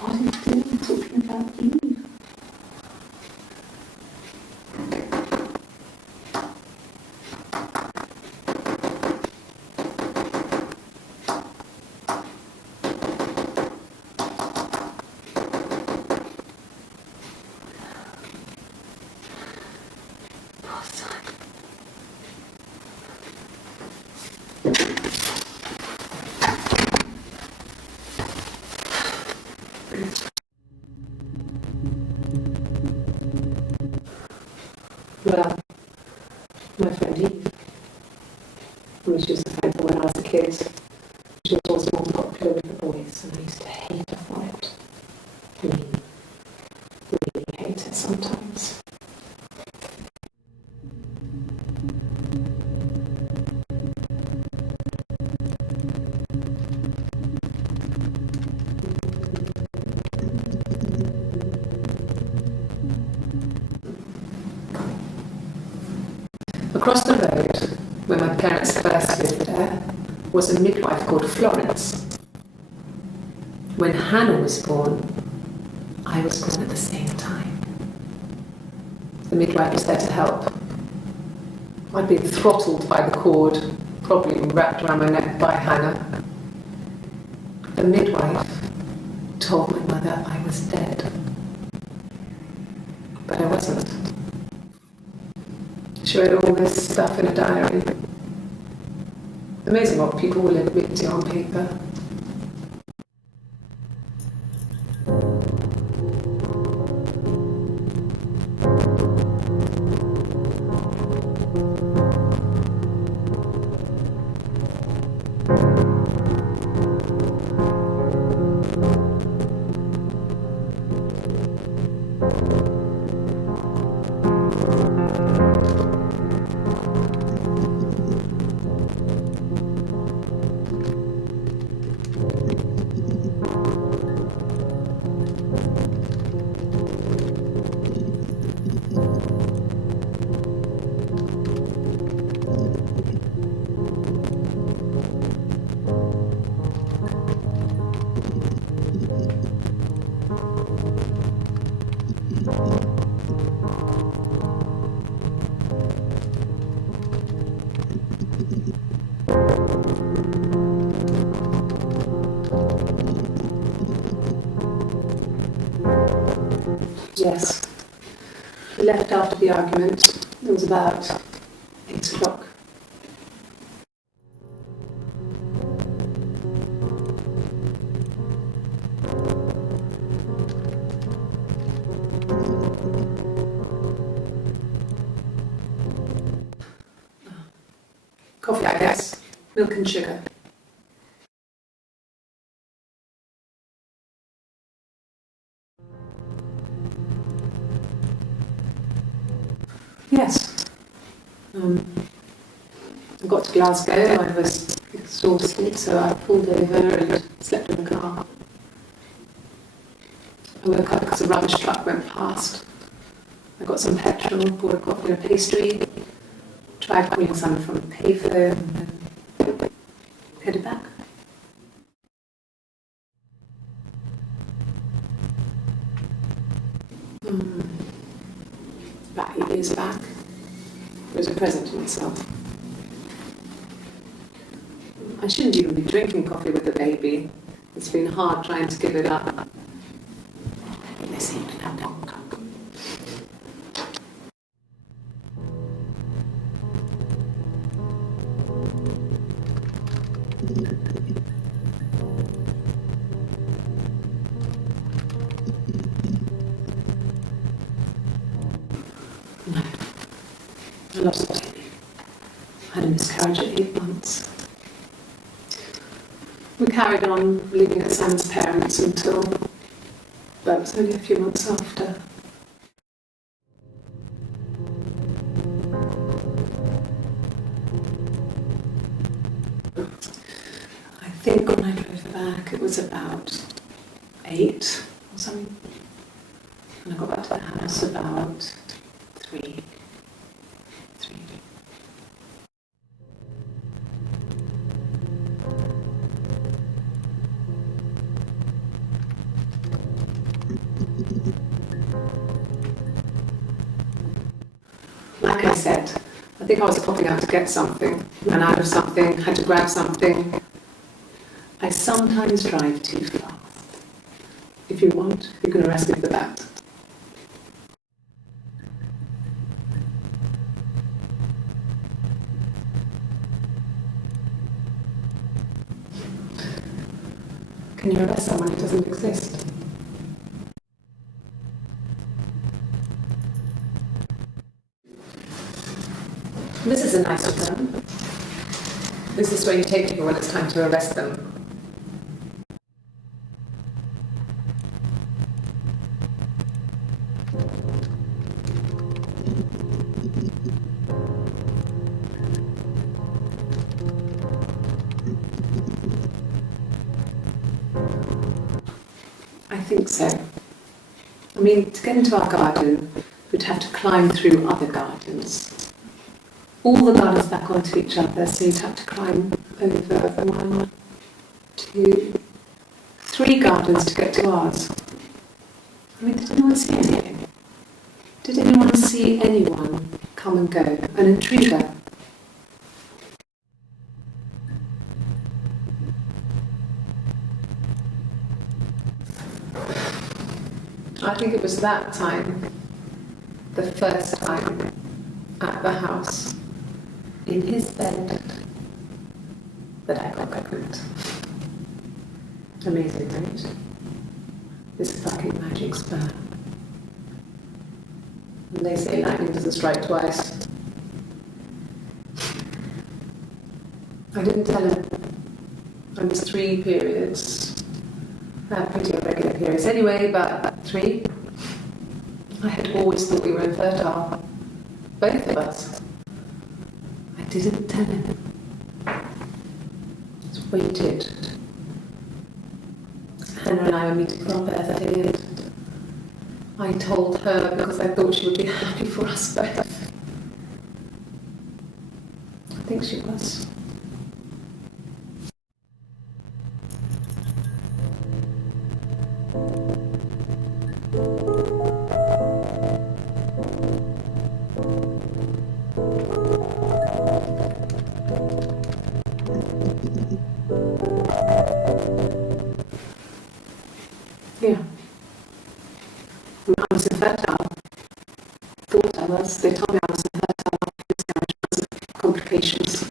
What is Dylan talking about Eve? Poor son. Well, my friend Eve, I mean, she was a friend from when I was a kid. She was always more popular with the boys, and I used to hate her for it. I mean, really hate her sometimes. Across the road, where my parents first lived there, was a midwife called Florence. When Hannah was born, I was born at the same time. The midwife was there to help. I'd been throttled by the cord, probably wrapped around my neck by Hannah. The midwife told my mother I was dead. But I wasn't. She wrote all this stuff in a diary. Amazing what people will admit to on paper. Yes. He left after the argument. It was about 8 o'clock. Coffee, I guess. Milk and sugar. Yes. I got to Glasgow, I was exhausted, so I pulled over and slept in the car. I woke up because a rubbish truck went past. I got some petrol, bought a coffee and a pastry, tried calling someone from a payphone, and then headed back. About 8 years back, it was a present to myself. I shouldn't even be drinking coffee with the baby. It's been hard trying to give it up. They seem to have done. No, I lost the baby. I had a miscarriage at 8 months. We carried on living at Sam's parents until, well, it was only a few months after. I think when I drove back it was about 8 or something. And I got back to the house about 3. like I said, I think I was popping out to get something, ran out of something, had to grab something. I sometimes drive too fast. If you want, you can arrest me for that. Can you arrest someone who doesn't exist? This is a nice term. This is where you take people when it's time to arrest them. I think so. I mean, to get into our garden, we'd have to climb through other gardens. All the gardens back onto each other, so you'd have to climb over 1, 2, 3 gardens to get to ours. I mean, did anyone see anything? Did anyone see anyone come and go? An intruder? I think it was that time, the first time, at the house, in his bed, that I got pregnant. Amazing, right? This fucking magic sperm. And they say lightning doesn't strike twice. I didn't tell him. I was 3 periods. I had pretty irregular periods anyway, but 3. I had always thought we were infertile. Both of us. I didn't tell him. Just waited. Hannah and I were meeting for our birthday, and I told her because I thought she would be happy for us both. I think she was. Yeah. I was infertile. Thought I was. They told me I was infertile after miscarriage because of complications.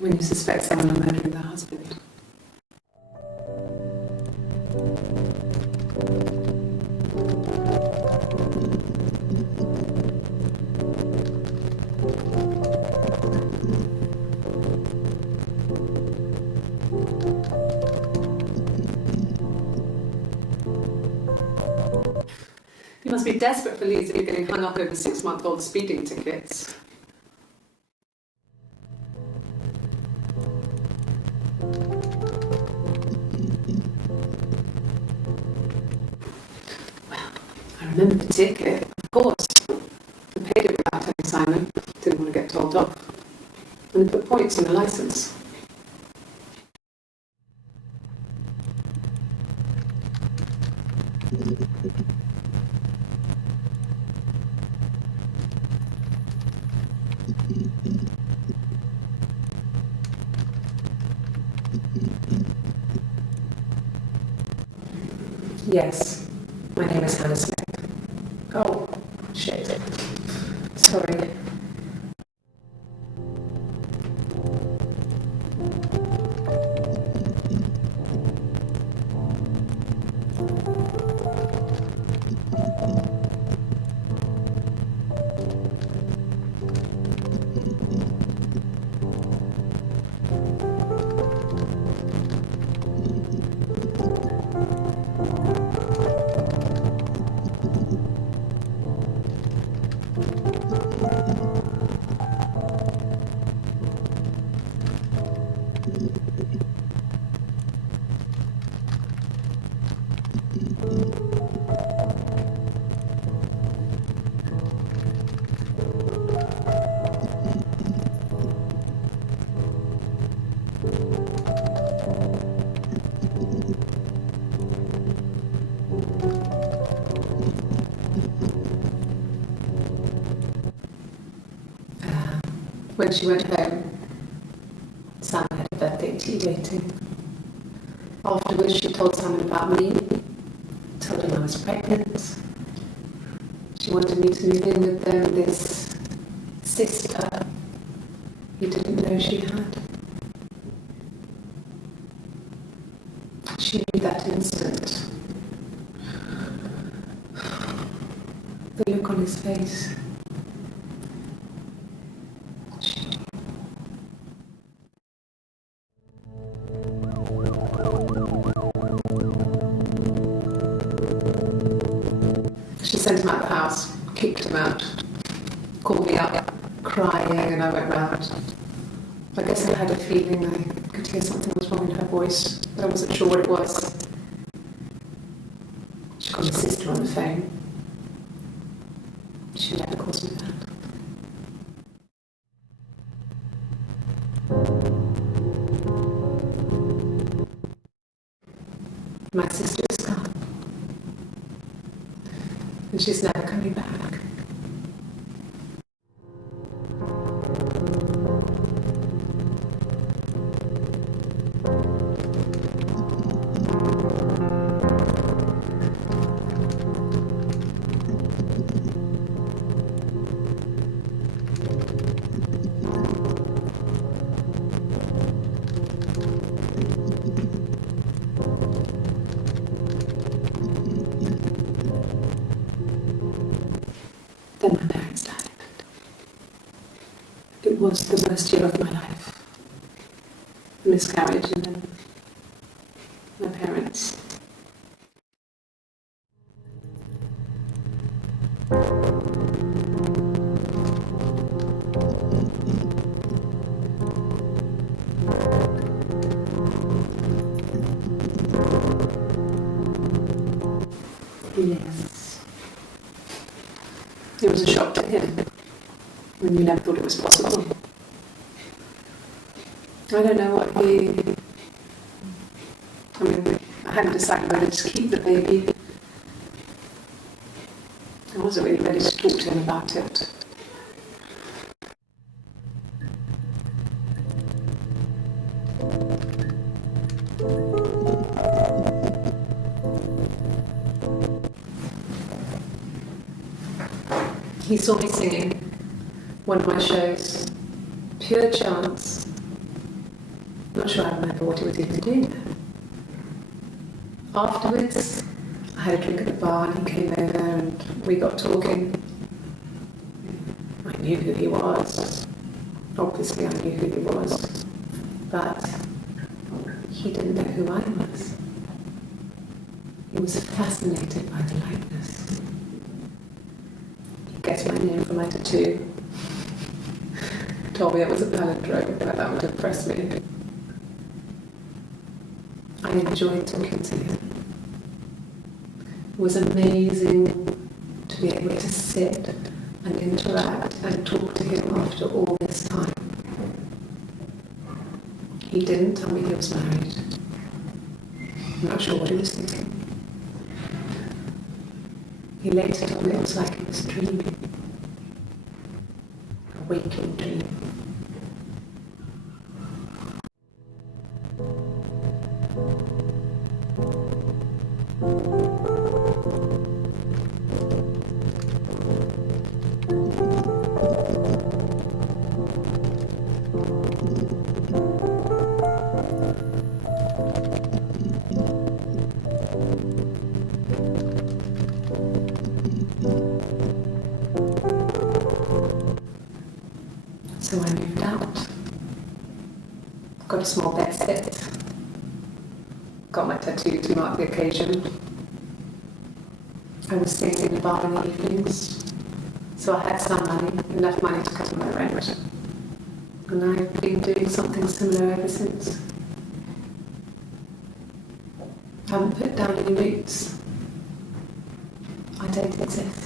When you suspect someone of murdering their husband. You must be desperate for leads if you're getting hung up over 6-month-old speeding tickets. I remember the ticket, of course. I paid it without telling Simon. Didn't want to get told off. And they put points on the licence. Yes, my name is Hannah Smith. Oh, shit. Sorry. When she went home, Sam had a birthday tea waiting. Afterwards, she told Simon about me, told him I was pregnant. She wanted me to move in with them, this sister he didn't know she had. She knew that instant. The look on his face. She sent him out the house, kicked him out, called me up, crying, and I went round. I guess I had a feeling I could hear something was wrong in her voice, but I wasn't sure what it was. She got my sister on the phone. She never calls me that. My sister is gone. And she's never coming back. Then my parents died. It was the worst year of my life. A miscarriage and then my parents. Yes. It was a shock to him when you never thought it was possible. I don't know what I hadn't decided whether to keep the baby. I wasn't really ready to talk to him about it. He saw me singing one of my shows, pure chance. Not sure I remember what he was even doing there. Afterwards, I had a drink at the bar and he came over and we got talking. I knew who he was. Obviously I knew who he was. But he didn't know who I was. He was fascinated by the likeness. He guessed my name from my tattoo. Told me it was a palindrome, but that would impress me. I enjoyed talking to him. It was amazing to be able to sit and interact and talk to him after all this time. He didn't tell me he was married. I'm not sure what he was thinking. He later told me it was like he was dreaming. A waking dream. So I moved out. Got a small bedsit. Got my tattoo to mark the occasion. I was sitting in the bar in the evenings, so I had some money, enough money to cover my rent. And I've been doing something similar ever since. I haven't put down any roots. I don't exist.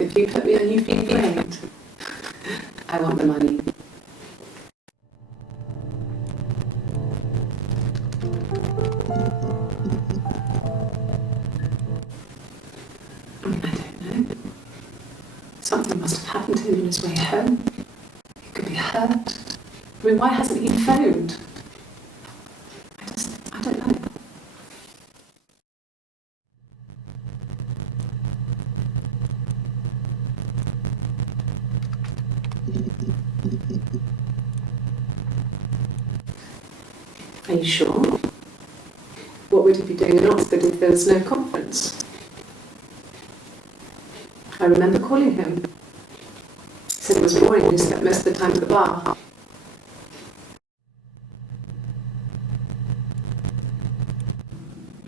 If you put me on, you've been great. I want the money. happened to him on his way home? He could be hurt. I mean, why hasn't he phoned? I don't know. Are you sure? What would he be doing in Oxford if there was no conference? I remember calling him. He said it was boring and he spent most of the time at the bar.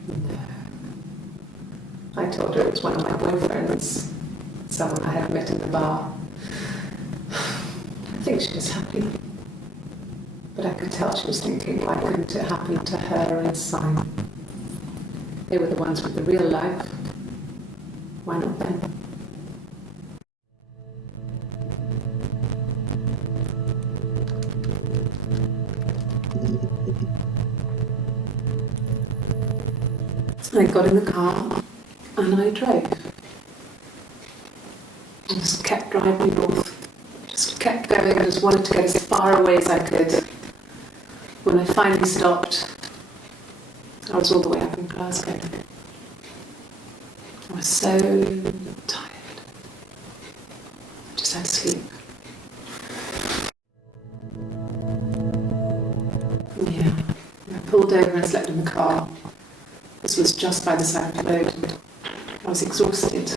No. I told her it was one of my boyfriends, someone I had met in the bar. I think she was happy. But I could tell she was thinking, why couldn't it happen to her and Simon? They were the ones with the real life. Why not them? So I got in the car and I drove. I just kept driving north. Just kept going. I just wanted to get as far away as I could. When I finally stopped, I was all the way up in Glasgow. I was so tired. I just had to sleep. Yeah. I pulled over and slept in the car. This was just by the side of the road. I was exhausted.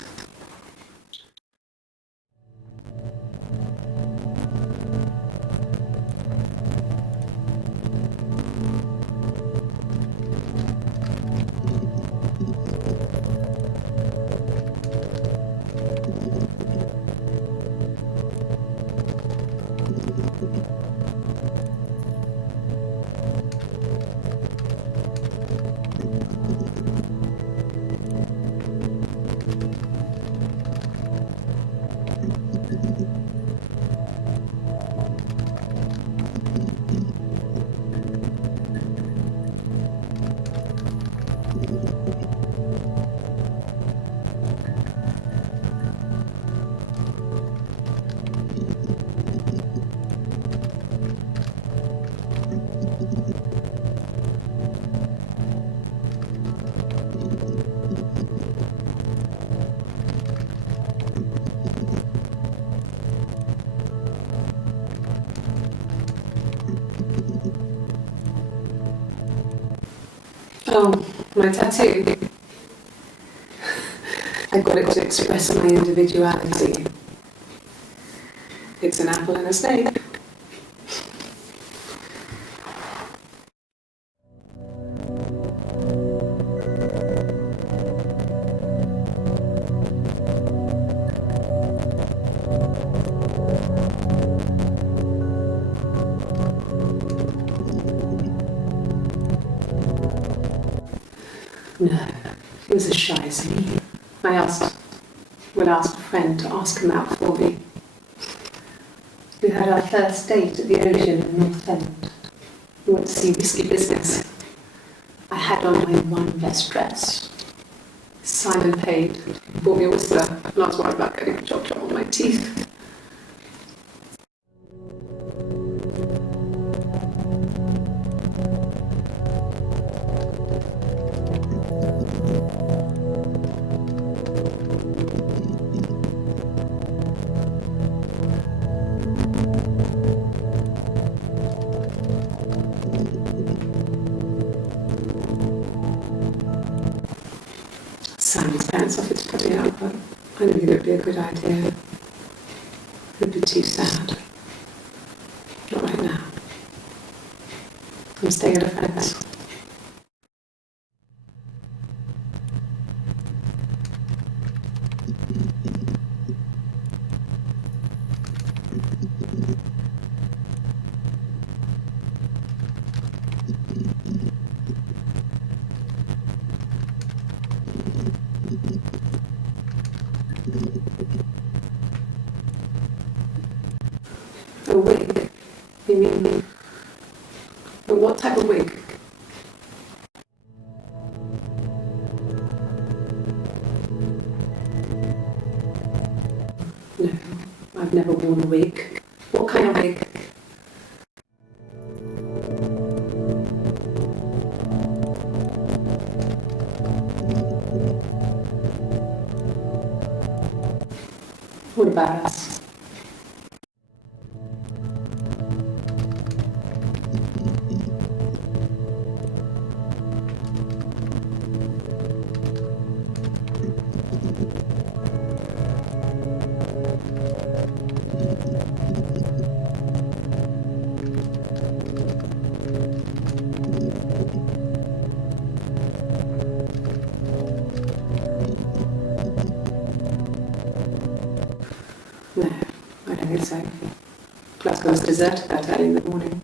Oh, my tattoo. I got it to express my individuality. It's an apple and a snake. No, it was as shy as me. I would ask a friend to ask him out for me. We had our first date at the Ocean in North End. We went to see Whiskey Business. I had on my one best dress. Simon paid, bought me a whistler, and I was worried about getting a chop on my teeth. Simon's parents offered to put me up, but I didn't think it would be a good idea. It would be too sad. Not right now. I'm staying at a friend's. A wig? You mean? But what type of wig? No, I've never worn a wig. What kind of wig? What about us? No, I don't think so. Glasgow was deserted that early in the morning.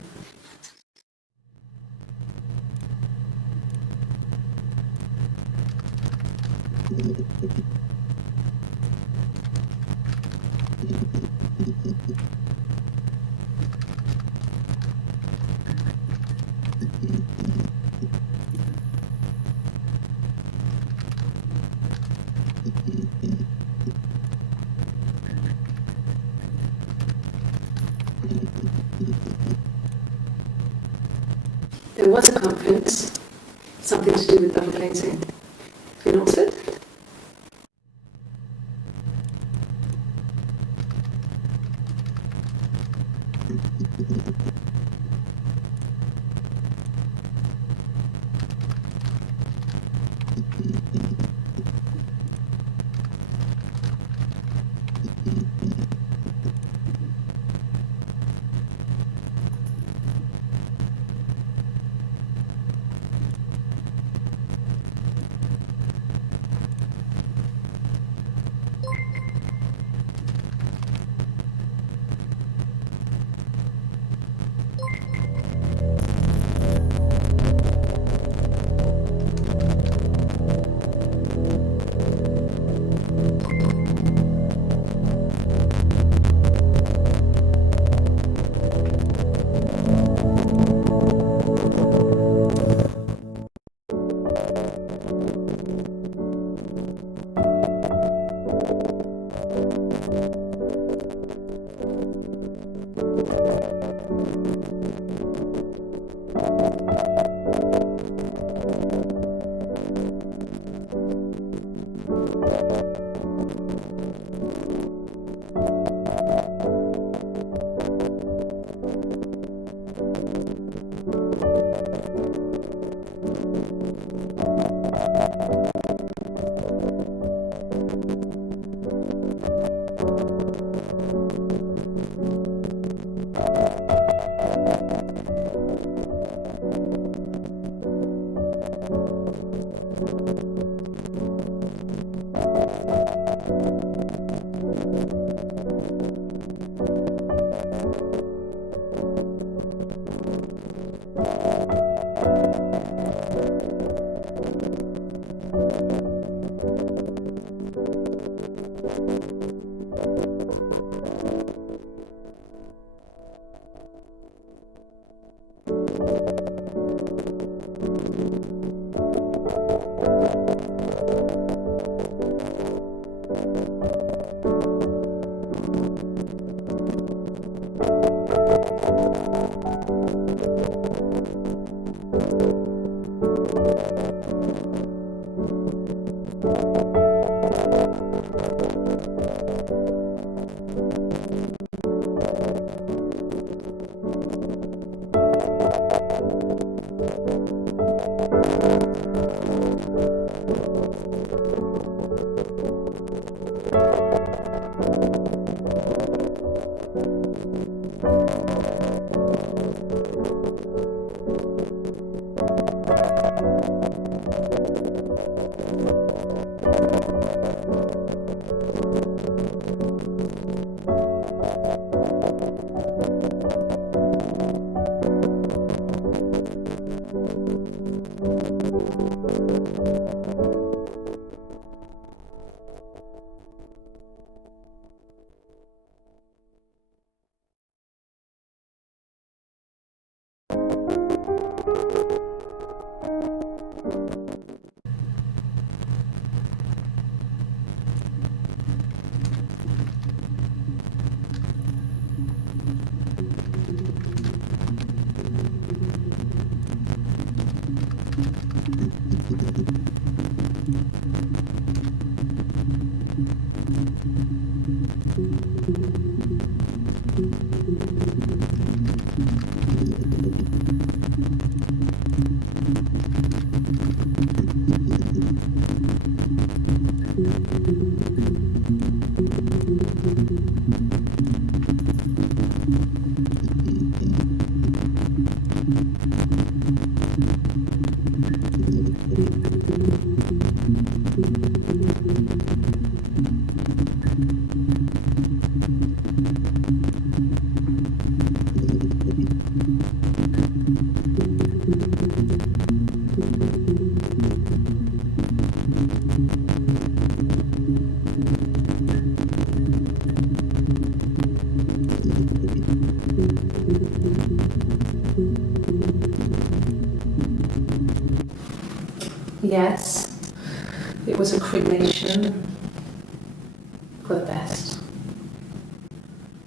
There was a conference, something to do with double glazing, in Oxford. Yes, it was a cremation for the best.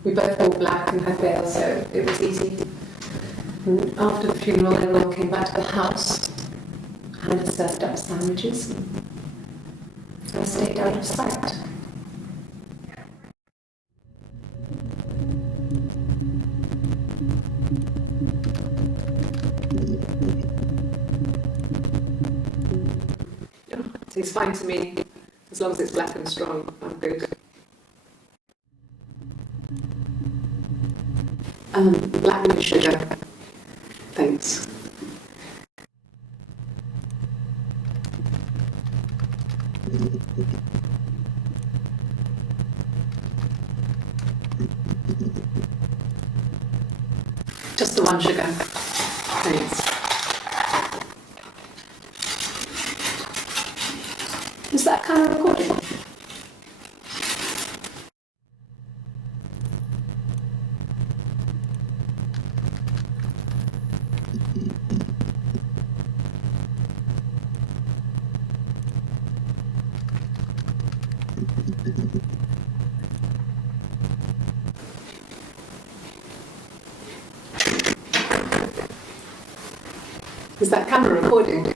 We both wore black and had veils, so it was easy. And after the funeral, everyone came back to the house. Hannah served up sandwiches. I stayed out of sight. It's fine to me, as long as it's black and strong, I'm good. Black with sugar. Thanks. Just the one sugar. Thanks. Is that kind of recording? Is that camera recording?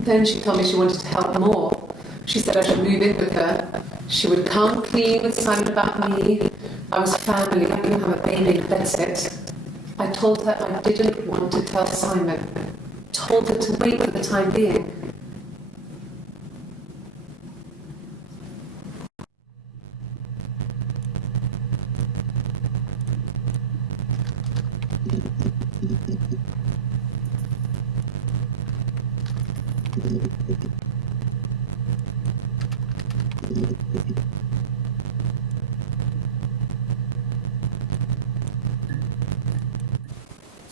Then she told me she wanted to help more. She said I should move in with her. She would come clean with Simon about me. I was family, I didn't have a baby, that's it. I told her I didn't want to tell Simon. Told her to wait for the time being.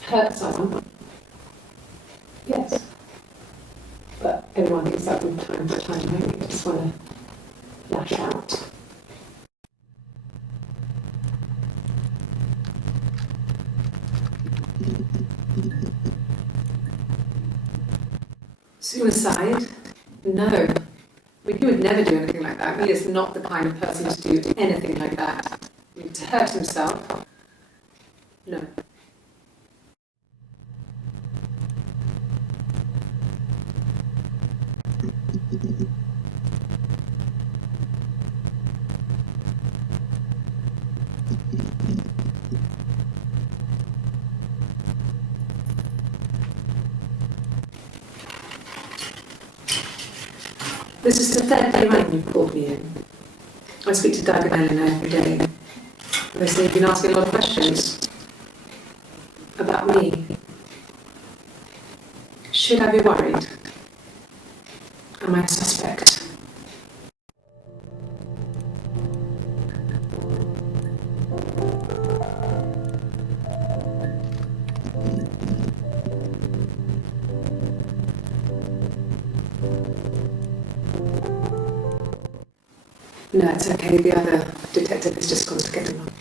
Hurt someone? Yes. But everyone gets that from time to time, right? You just want to lash out. Suicide? No. He would never do anything like that. He is not the kind of person to do anything like that. To hurt himself? No. This is the third day running you've called me in. I speak to Doug and Eleanor every day. They say you've been asking a lot of questions about me. Should I be worried? Am I a suspect? No, it's okay. The other detective has just gone to get them up.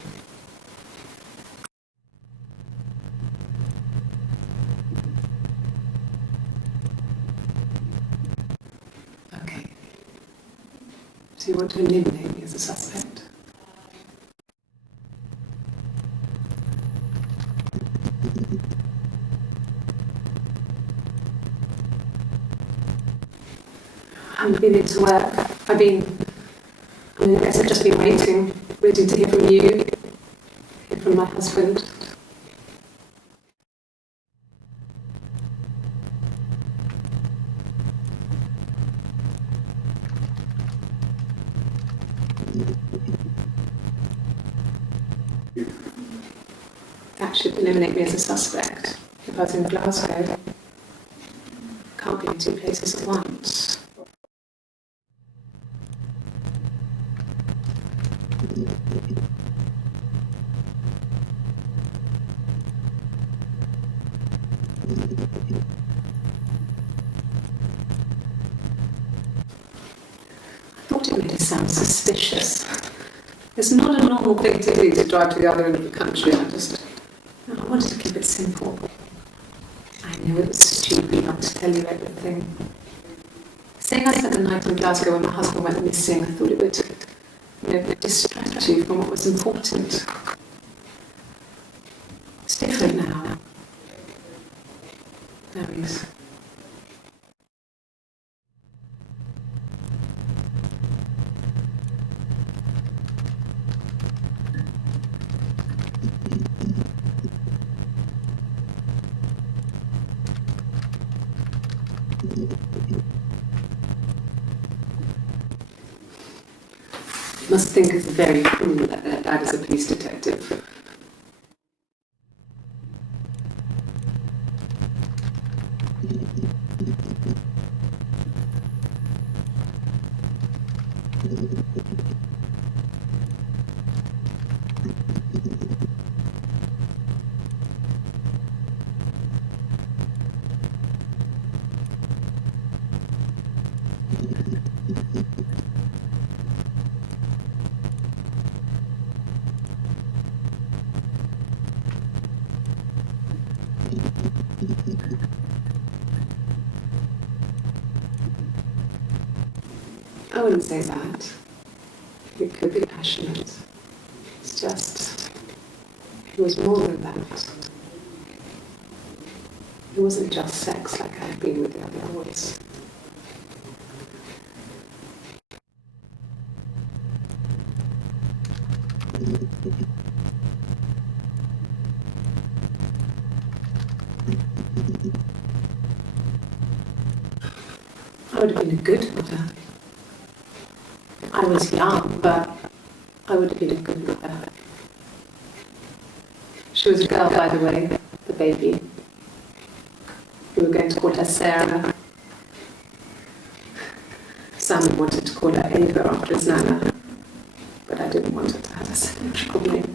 So you want to eliminate me as a suspect? I haven't been into work. I guess I've just been waiting to hear from you, hear from my husband. That should eliminate me as a suspect. If I was in Glasgow, can't be in two places at once. I thought it made it sound suspicious. It's not a normal thing to do, to drive to the other end of the country. I wanted to keep it simple. I know it was stupid not to tell you everything. Saying I spent the night in Glasgow when my husband went missing, I thought it would, distract you from what was important. It's different now. There he is. You must think it's very cool that Dad is a police detective. I wouldn't say that. It could be passionate. It's just, it was more than that. It wasn't just sex like I had been with the other boys. I would have been a good mother. I was young, but I would have been a good mother. She was a girl, by the way, the baby. We were going to call her Sarah. Sam wanted to call her Ava after his nana, but I didn't want her to have a symmetrical name.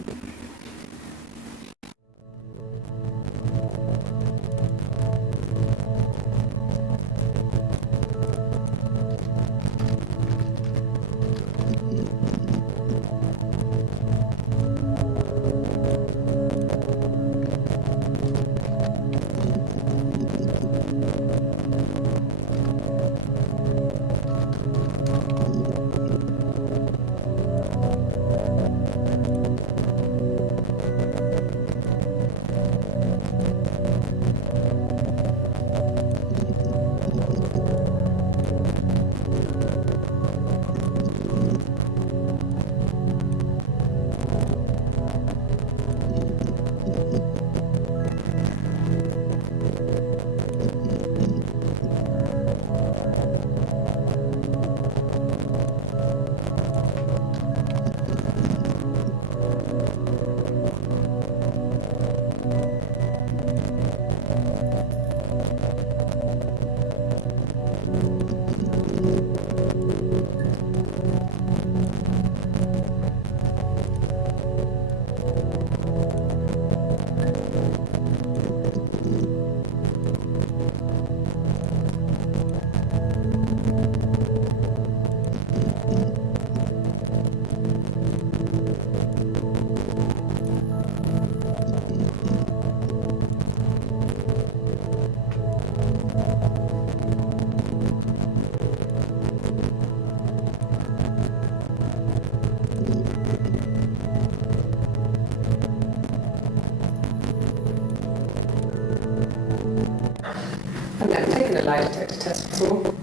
I've never taken a lie detector test before.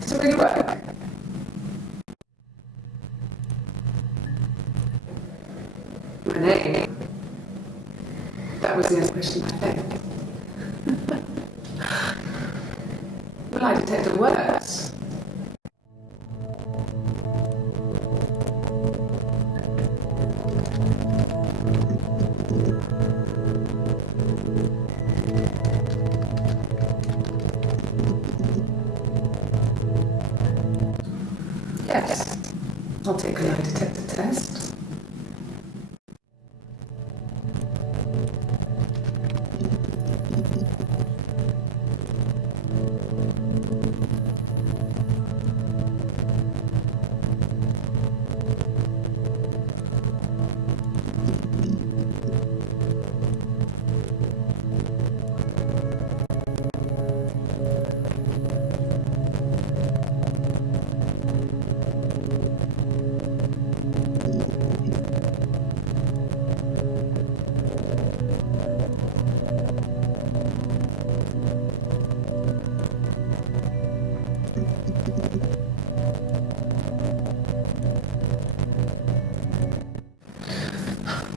Does it really work? My name? That was the only question I think. The lie detector works. Yes, I'll take a lie detector test.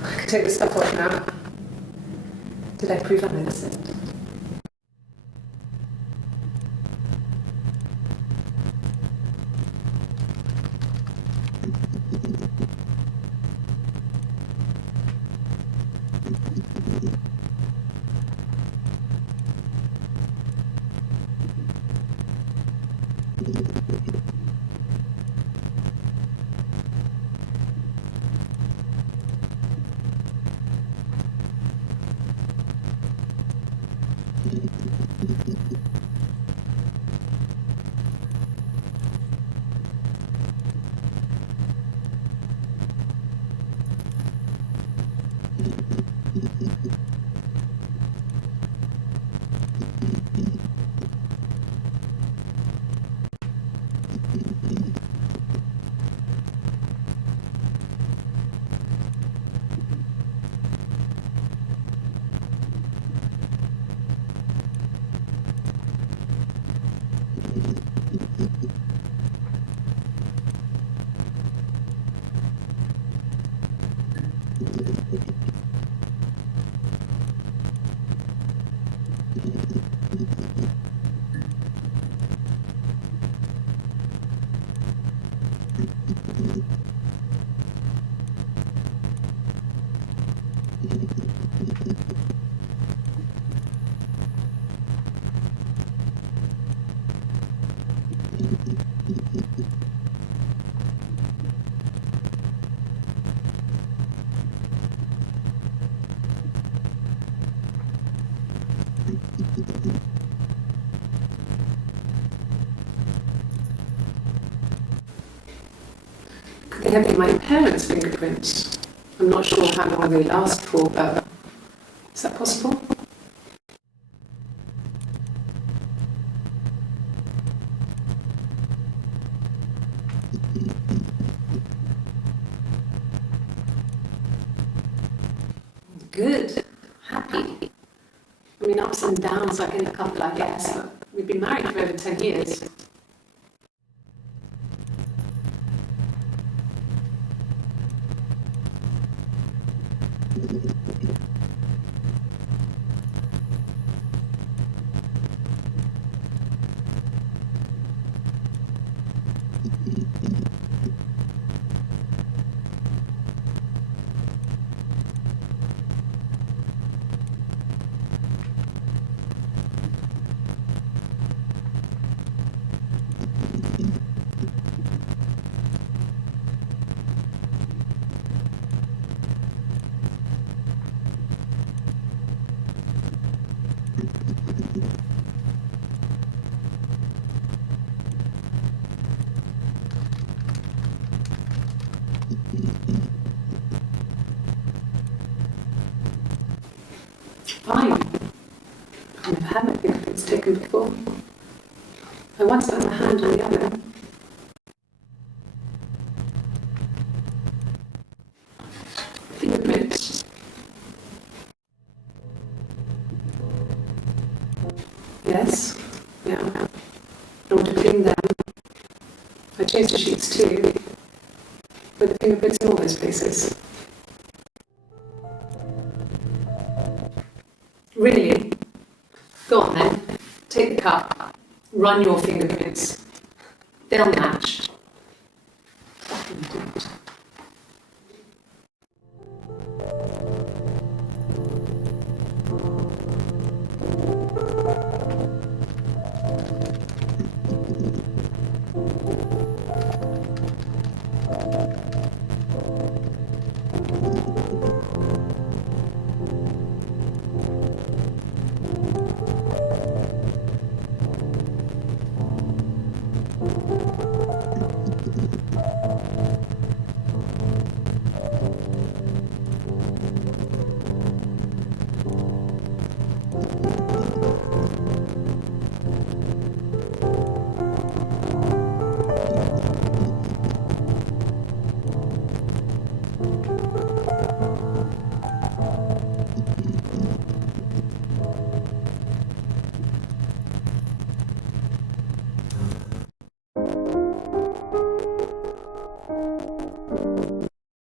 I can take the stuff off now. Did I prove I'm innocent? They have my parents' fingerprints. I'm not sure how long they last for, but is that possible? Good. Happy. I mean, ups and downs like in a couple, I guess, but we've been married for over 10 years. Fine. I've never had my fingerprints taken before. I once put my hand on the other. Fingerprints. Yes. Yeah. I want to clean them. I changed the sheets too. Put the fingerprints in all those places. Really? Go on then. Take the cup. Run your fingerprints. They'll match. Fucking do it.